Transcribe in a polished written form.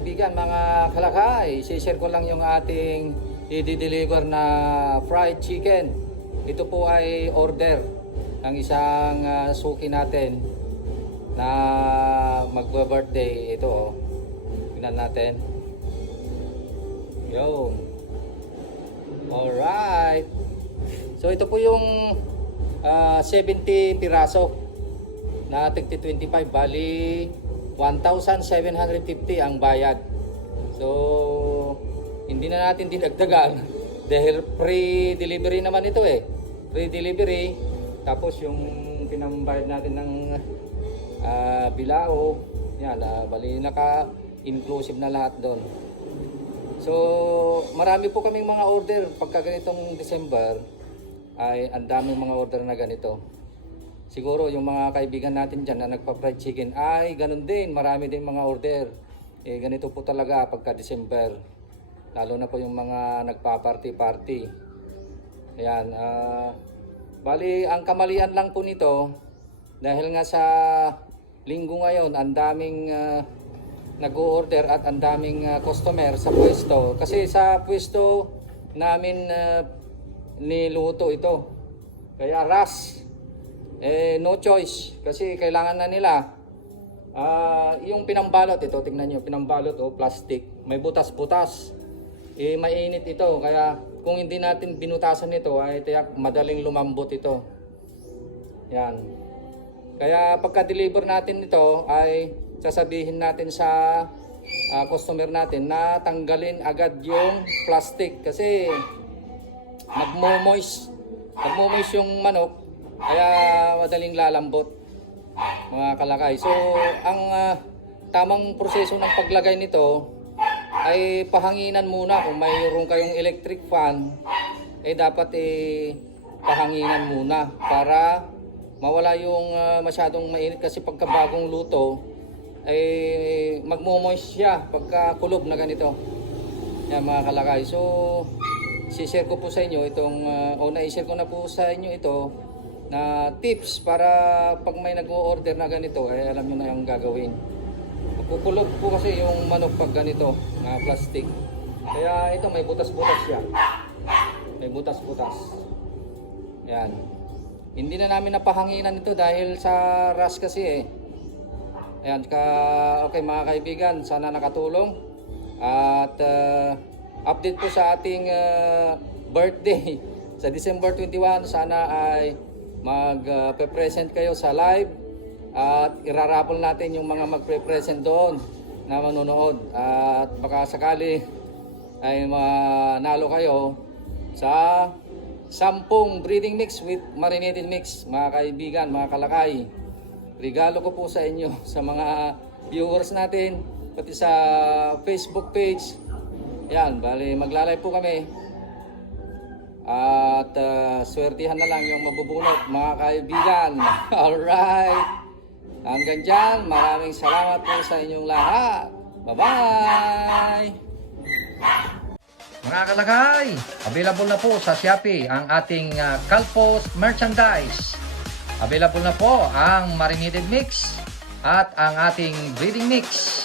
kaibigan, mga kalakay, share ko lang yung ating i-deliver na fried chicken. Ito po ay order ng isang suki natin na magba-birthday. Ito oh. Tingnan natin. Yo. Alright. So ito po yung 70 piraso na tig 25, bali 1,750 ang bayad. So hindi na natin dinagdagan dahil free delivery naman ito eh. Free delivery. Tapos yung pinambayad natin ng bilao, yan, bali naka-inclusive na lahat doon. So marami po kaming mga order pagka ganitong December, ay ang daming mga order na ganito. Siguro yung mga kaibigan natin dyan na nagpa-fried chicken ay ganun din, marami din mga order. Ganito po talaga pagka December. Lalo na po yung mga nagpa-party-party. Ayan, bali ang kamalian lang po nito, dahil nga sa linggo ngayon, ang daming nag-o-order at ang daming customer sa pwesto. Kasi sa pwesto namin niluto ito. Kaya rush. No choice kasi kailangan na nila yung pinambalot. Ito tingnan nyo, pinambalot o plastic, may butas-butas, mainit ito, kaya kung hindi natin binutasan ito ay tiyak madaling lumambot ito. Yan, kaya pagka deliver natin ito ay sasabihin natin sa customer natin na tanggalin agad yung plastic kasi magmo-moist yung manok, kaya madaling lalambot, mga kalakay. So ang tamang proseso ng paglagay nito ay pahanginan muna. Kung mayroon kayong electric fan, dapat pahanginan muna para mawala yung masyadong mainit, kasi pagka bagong luto ay magmo-moist siya pagka kulob na ganito. Yan, mga kalakay. So si-share ko po sa inyo itong na-share ko na po sa inyo ito na tips para pag may nag-o-order na ganito ay alam nyo na yung gagawin. Magkukulog po kasi yung manok pag ganito na plastic. Kaya ito may butas-butas siya. May butas-butas. Yan. Hindi na namin napahanginan ito dahil sa rush kasi eh. Ayan, okay mga kaibigan, sana nakatulong. At update po sa ating birthday sa December 21. Sana ay mag-present kayo sa live at irarapol natin yung mga magpre-present doon na manonood, at baka sakali ay manalo kayo sa 10 breeding mix with marinated mix, mga kaibigan, mga kalakay. Regalo ko po sa inyo, sa mga viewers natin, pati sa Facebook page. Yan, bali magla-live po kami. At swertihan na lang yung mabubunot, mga kaibigan. Alright. Hanggang dyan, maraming salamat po sa inyong lahat. Bye-bye. Mga kalakay, available na po sa Shopee ang ating Calpost merchandise. Available na po ang marinated mix at ang ating breeding mix.